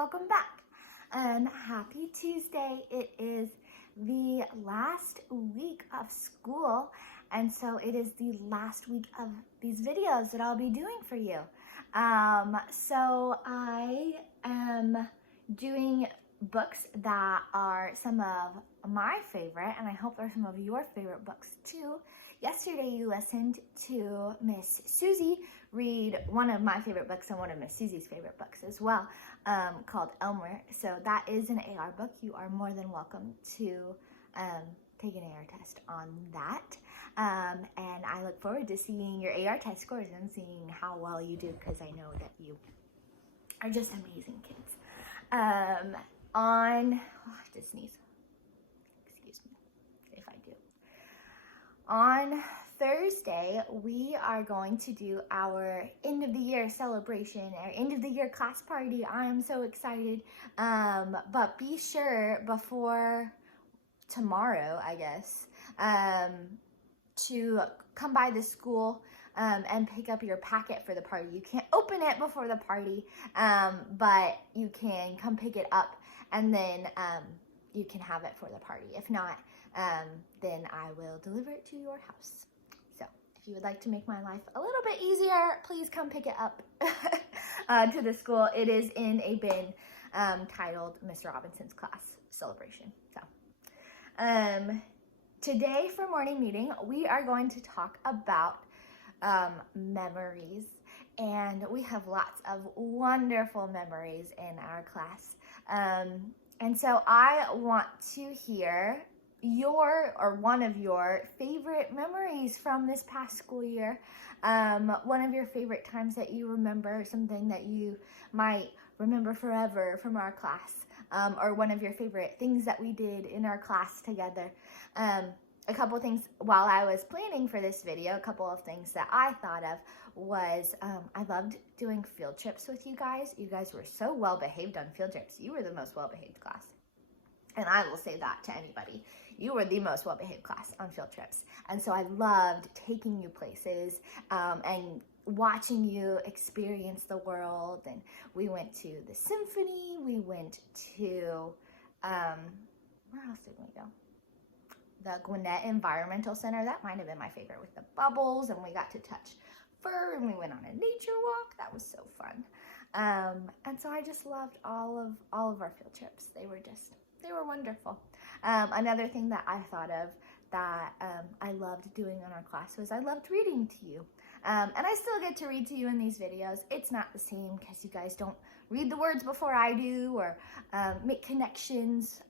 welcome back. Happy Tuesday. It is the last week of school, and so it is the last week of these videos that I'll be doing for you. So I am doing books that are some of my favorite, and I hope they're some of your favorite books too. Yesterday you listened to Miss Susie read one of my favorite books and one of Miss Susie's favorite books as well, called Elmer. So that is an AR book. You are more than welcome to take an AR test on that. And I look forward to seeing your AR test scores and seeing how well you do, because I know that you are just amazing kids. I have to sneeze. Excuse me if I do. On Thursday, we are going to do our end of the year celebration, our end of the year class party. I am so excited. But be sure before tomorrow, I guess, to come by the school and pick up your packet for the party. You can't open it before the party, but you can come pick it up, and then you can have it for the party. If not, then I will deliver it to your house. So if you would like to make my life a little bit easier, please come pick it up to the school. It is in a bin titled Miss Robinson's Class Celebration. So today for morning meeting, we are going to talk about memories, and we have lots of wonderful memories in our class. And so I want to hear your or one of your favorite memories from this past school year. One of your favorite times that you remember, something that you might remember forever from our class, or one of your favorite things that we did in our class together. A couple things while I was planning for this video, a couple of things that I thought of was I loved doing field trips with you guys. You guys were so well behaved on field trips. You were the most well behaved class. And I will say that to anybody. You were the most well behaved class on field trips. And so I loved taking you places and watching you experience the world. And we went to the symphony. We went to, where else did we go? The Gwinnett Environmental Center. That might have been my favorite, with the bubbles, and we got to touch fur, and we went on a nature walk. That was so fun. And so I just loved all of our field trips. They were wonderful. Another thing that I thought of that I loved doing in our class was I loved reading to you. And I still get to read to you in these videos. It's not the same because you guys don't read the words before I do, or make connections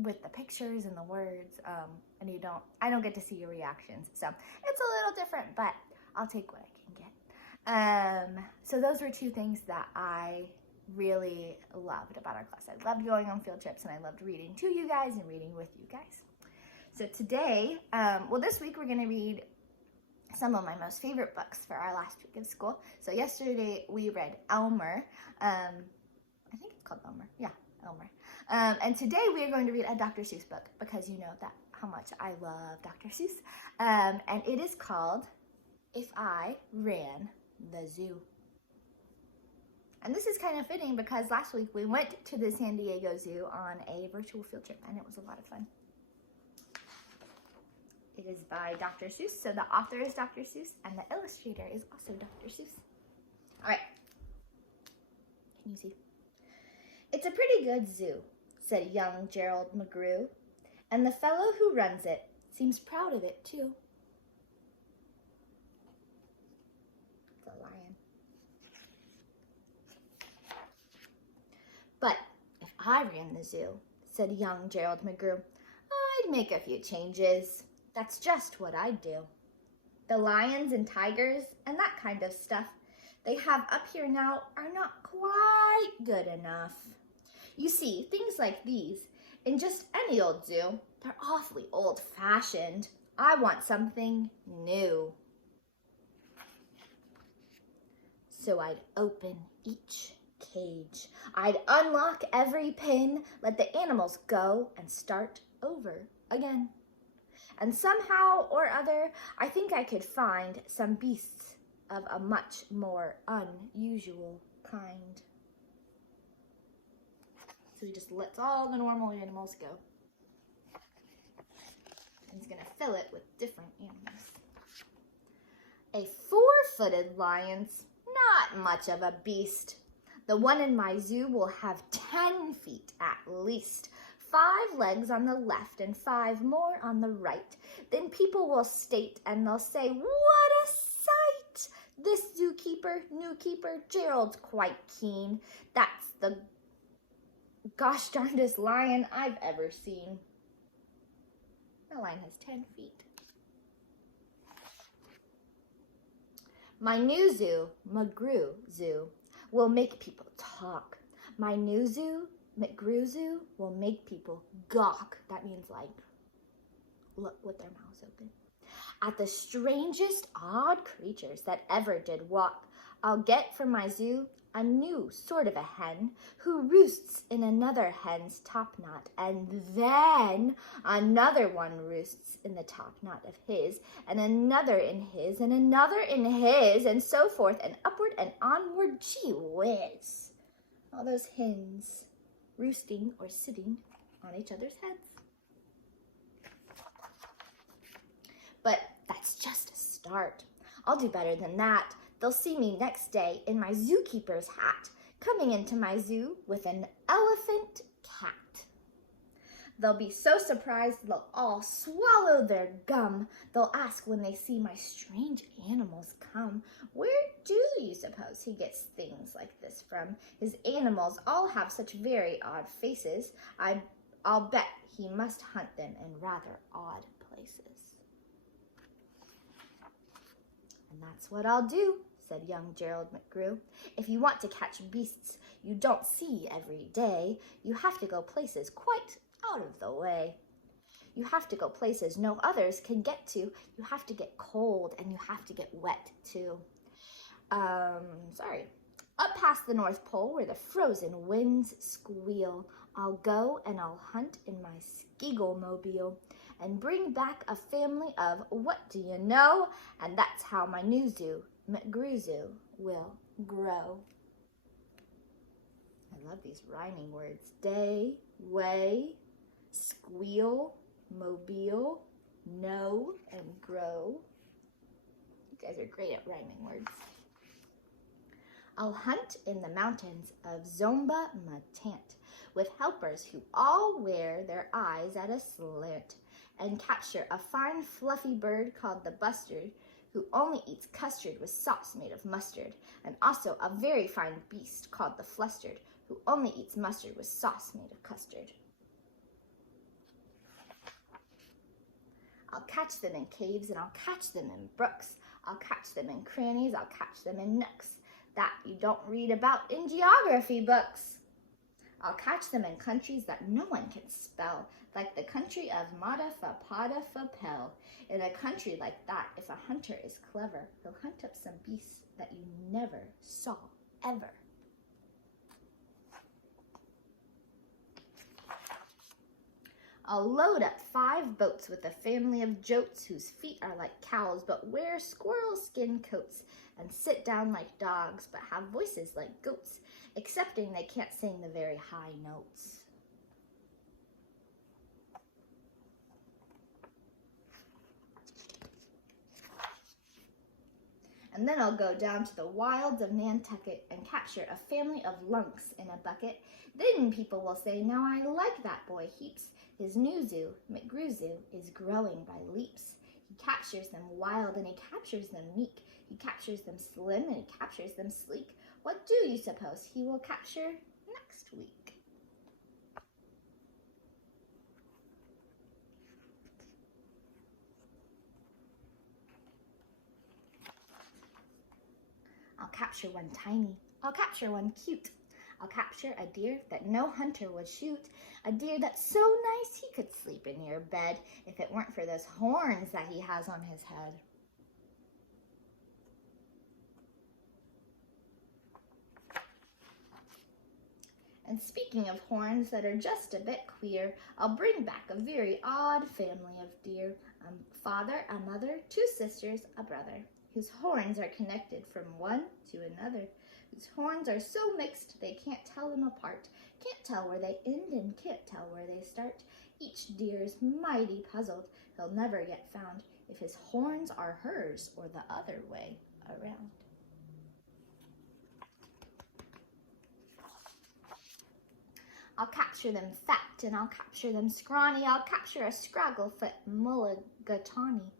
with the pictures and the words, and I don't get to see your reactions. So it's a little different, but I'll take what I can get. So those were two things that I really loved about our class. I loved going on field trips, and I loved reading to you guys and reading with you guys. So today, this week we're going to read some of my most favorite books for our last week of school. So yesterday we read Elmer. I think it's called Elmer. Yeah, Elmer. And today we are going to read a Dr. Seuss book, because you know that how much I love Dr. Seuss. And it is called If I Ran the Zoo. And this is kind of fitting because last week we went to the San Diego Zoo on a virtual field trip, and it was a lot of fun. It is by Dr. Seuss, so the author is Dr. Seuss, and the illustrator is also Dr. Seuss. All right. Can you see? "It's a pretty good zoo," said young Gerald McGrew, "and the fellow who runs it seems proud of it, too." It's a lion. "But if I ran the zoo," said young Gerald McGrew, "I'd make a few changes. That's just what I'd do. The lions and tigers and that kind of stuff they have up here now are not quite good enough. You see, things like these, in just any old zoo, they're awfully old-fashioned. I want something new. So I'd open each cage. I'd unlock every pin, let the animals go, and start over again. And somehow or other, I think I could find some beasts of a much more unusual kind." So he just lets all the normal animals go. And he's going to fill it with different animals. A four-footed lion's not much of a beast. The one in my zoo will have 10 feet at least, 5 legs on the left and 5 more on the right. Then people will state and they'll say, what a sight! This zookeeper, new keeper, Gerald's quite keen. That's the gosh darndest lion I've ever seen. The lion has 10 feet. My new zoo, McGrew Zoo, will make people talk. My new zoo, McGrew Zoo, will make people gawk. That means like look with their mouths open. At the strangest odd creatures that ever did walk. I'll get for my zoo a new sort of a hen who roosts in another hen's topknot, and then another one roosts in the topknot of his, and another in his, and another in his, and so forth, and upward and onward. Gee whiz! All those hens roosting or sitting on each other's heads. But that's just a start. I'll do better than that. They'll see me next day in my zookeeper's hat, coming into my zoo with an elephant cat. They'll be so surprised they'll all swallow their gum. They'll ask when they see my strange animals come, where do you suppose he gets things like this from? His animals all have such very odd faces. I'll bet he must hunt them in rather odd places. And that's what I'll do, said young Gerald McGrew. If you want to catch beasts you don't see every day, you have to go places quite out of the way. You have to go places no others can get to. You have to get cold and you have to get wet too. Up past the North Pole where the frozen winds squeal, I'll go and I'll hunt in my Skiggle-mobile and bring back a family of, what do you know? And that's how my new zoo, McGrew Zoo, will grow. I love these rhyming words. Day, way, squeal, mobile, know, and grow. You guys are great at rhyming words. I'll hunt in the mountains of Zomba Matant with helpers who all wear their eyes at a slant and capture a fine fluffy bird called the bustard who only eats custard with sauce made of mustard, and also a very fine beast called the flustered who only eats mustard with sauce made of custard. I'll catch them in caves and I'll catch them in brooks. I'll catch them in crannies, I'll catch them in nooks that you don't read about in geography books. I'll catch them in countries that no one can spell, like the country of Madafapada-Fapel. In a country like that, if a hunter is clever, he'll hunt up some beasts that you never saw, ever. I'll load up 5 boats with a family of jotes whose feet are like cows but wear squirrel skin coats and sit down like dogs but have voices like goats, excepting they can't sing the very high notes. And then I'll go down to the wilds of Nantucket and capture a family of lunks in a bucket. Then people will say, now I like that boy heaps. His new zoo, McGrew Zoo, is growing by leaps. He captures them wild and he captures them meek. He captures them slim and he captures them sleek. What do you suppose he will capture next week? I'll capture one tiny. I'll capture one cute. I'll capture a deer that no hunter would shoot, a deer that's so nice he could sleep in your bed if it weren't for those horns that he has on his head. And speaking of horns that are just a bit queer, I'll bring back a very odd family of deer, a father, a mother, 2 sisters, a brother, whose horns are connected from one to another. whose horns are so mixed they can't tell them apart, can't tell where they end and can't tell where they start. Each deer's mighty puzzled, he'll never get found if his horns are hers or the other way around. I'll capture them fat and I'll capture them scrawny. I'll capture a scragglefoot mulligatawny.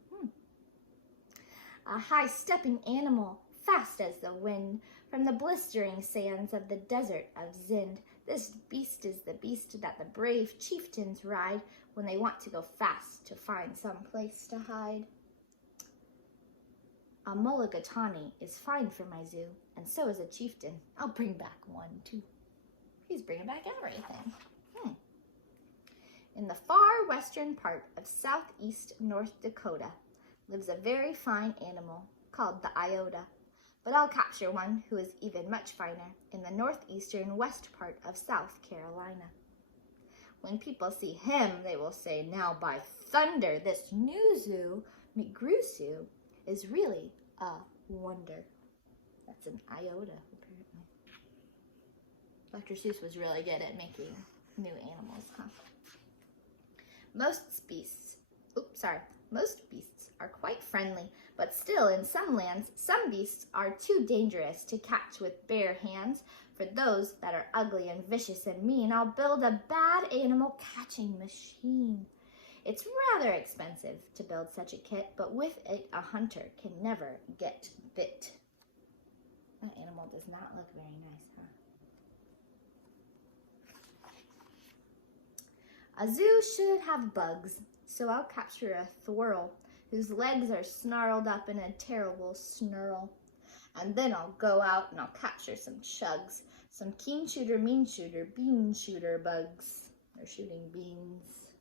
A high-stepping animal, fast as the wind, from the blistering sands of the desert of Zend. This beast is the beast that the brave chieftains ride when they want to go fast to find some place to hide. A mulligatawny is fine for my zoo, and so is a chieftain. I'll bring back one, too. He's bringing back everything. In the far western part of southeast North Dakota lives a very fine animal called the Iota. But I'll capture one who is even much finer in the northeastern west part of South Carolina. When people see him, they will say, now by thunder, this new zoo, McGrew Zoo, is really a wonder. That's an Iota, apparently. Dr. Seuss was really good at making new animals, huh? Most beasts are quite friendly, but still in some lands, some beasts are too dangerous to catch with bare hands. For those that are ugly and vicious and mean, I'll build a bad animal catching machine. It's rather expensive to build such a kit, but with it, a hunter can never get bit. That animal does not look very nice, huh? A zoo should have bugs, so I'll capture a thwirl whose legs are snarled up in a terrible snarl. And then I'll go out and I'll capture some chugs, some keen shooter, mean shooter, bean shooter bugs. They're shooting beans.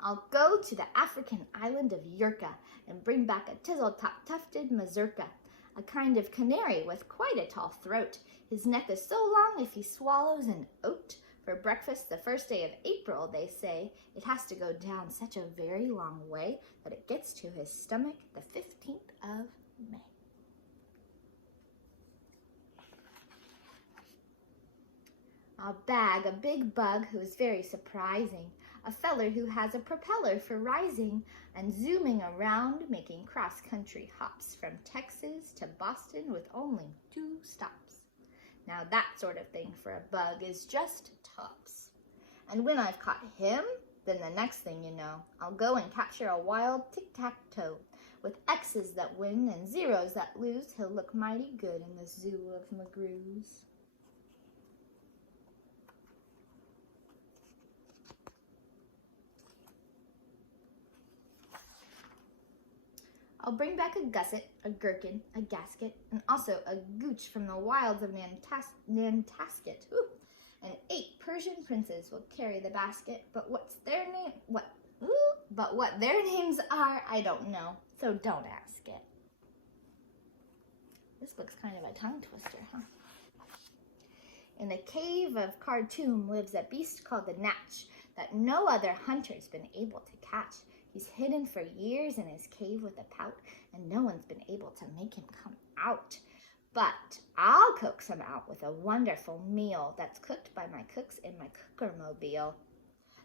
I'll go to the African island of Yurka and bring back a tizzle-top tufted mazurka, a kind of canary with quite a tall throat. His neck is so long if he swallows an oat for breakfast the first day of April, they say, it has to go down such a very long way that it gets to his stomach the 15th of May. I'll bag a big bug who is very surprising, a feller who has a propeller for rising and zooming around, making cross-country hops from Texas to Boston with only 2 stops. Now that sort of thing for a bug is just tops. And when I've caught him, then the next thing you know, I'll go and capture a wild tic-tac-toe. With X's that win and zeros that lose, he'll look mighty good in the zoo of McGrew's. I'll bring back a gusset, a gherkin, a gasket, and also a gooch from the wilds of Nantasket. Ooh. And 8 Persian princes will carry the basket, but what their names are, I don't know, so don't ask it. This looks kind of a tongue twister, huh? In the cave of Khartoum lives a beast called the Natch that no other hunter's been able to catch. He's hidden for years in his cave with a pout, and no one's been able to make him come out. But I'll coax him out with a wonderful meal that's cooked by my cooks in my cookermobile.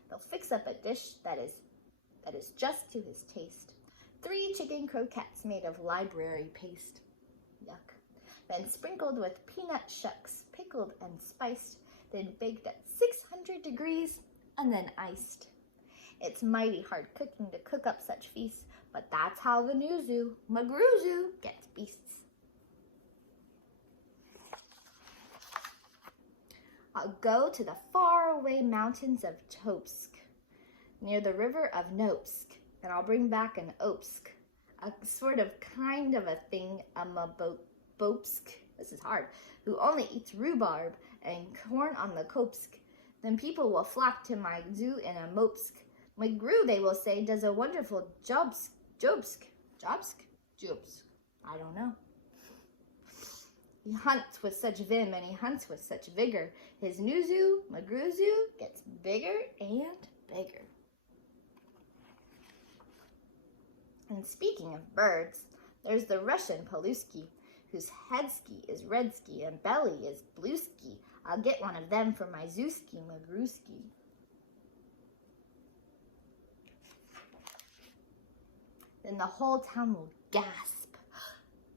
They'll fix up a dish that is just to his taste. 3 chicken croquettes made of library paste. Yuck. Then sprinkled with peanut shucks, pickled and spiced, then baked at 600 degrees, and then iced. It's mighty hard cooking to cook up such feasts, but that's how the new zoo, McGrew Zoo, gets beasts. I'll go to the faraway mountains of Topsk, near the river of Nopsk, and I'll bring back an Opsk, a sort of kind of a thing, a Mabopsk, this is hard, who only eats rhubarb and corn on the Kopsk. Then people will flock to my zoo in a Mopsk. McGrew, they will say, does a wonderful Jobsk, I don't know. He hunts with such vim and he hunts with such vigor. His new zoo, McGrew Zoo, gets bigger and bigger. And speaking of birds, There's the Russian Paluski, whose headski is redski and belly is blueski. I'll get one of them for my Zooski Magrooski. Then the whole town will gasp.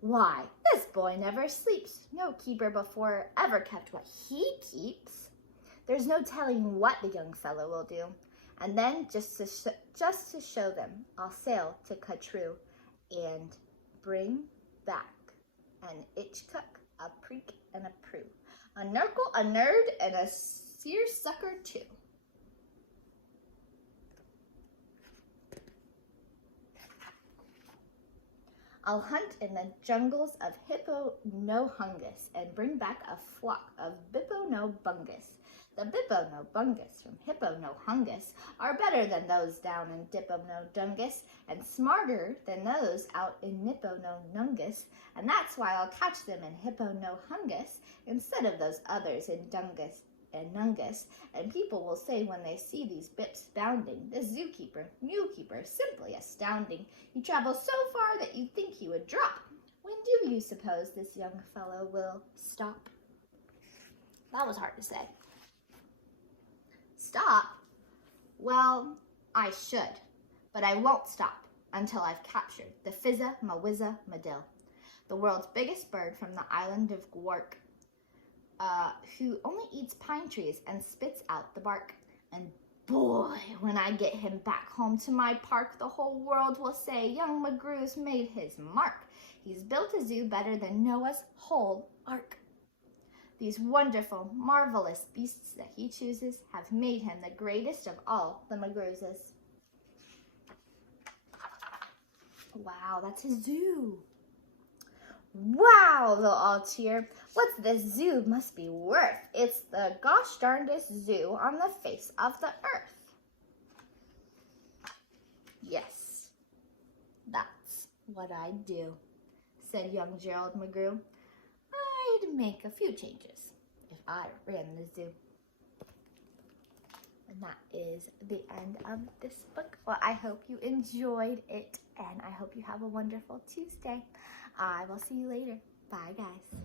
Why, this boy never sleeps. No keeper before ever kept what he keeps. There's no telling what the young fellow will do. And then, just to show them, I'll sail to Catrue and bring back an itchcock, a preek, and a prue, a nurgle, a nerd, and a seersucker too. I'll hunt in the jungles of Hippo-no-Hungus and bring back a flock of Bippo-no-Bungus. The Bippo-no-Bungus from Hippo-no-Hungus are better than those down in Dippo-no-Dungus and smarter than those out in Nippo-no-Nungus, and that's why I'll catch them in Hippo-no-Hungus instead of those others in Dungus and Nungus, and people will say when they see these bips bounding, the mule-keeper, simply astounding. He travels so far that you'd think he would drop. When do you suppose this young fellow will stop? That was hard to say. Stop? Well, I should, but I won't stop until I've captured the Fizza-ma-Wizza-ma-Dill, the world's biggest bird from the island of Gwark, who only eats pine trees and spits out the bark. And boy, when I get him back home to my park, the whole world will say young McGrew's made his mark. He's built a zoo better than Noah's whole ark. These wonderful, marvelous beasts that he chooses have made him the greatest of all the McGrewses. Wow, that's his zoo. Wow, they'll all cheer. What's this zoo must be worth? It's the gosh darndest zoo on the face of the earth. Yes, that's what I'd do, said young Gerald McGrew. I'd make a few changes if I ran the zoo. And that is the end of this book. Well, I hope you enjoyed it, and I hope you have a wonderful Tuesday. I will see you later. Bye, guys.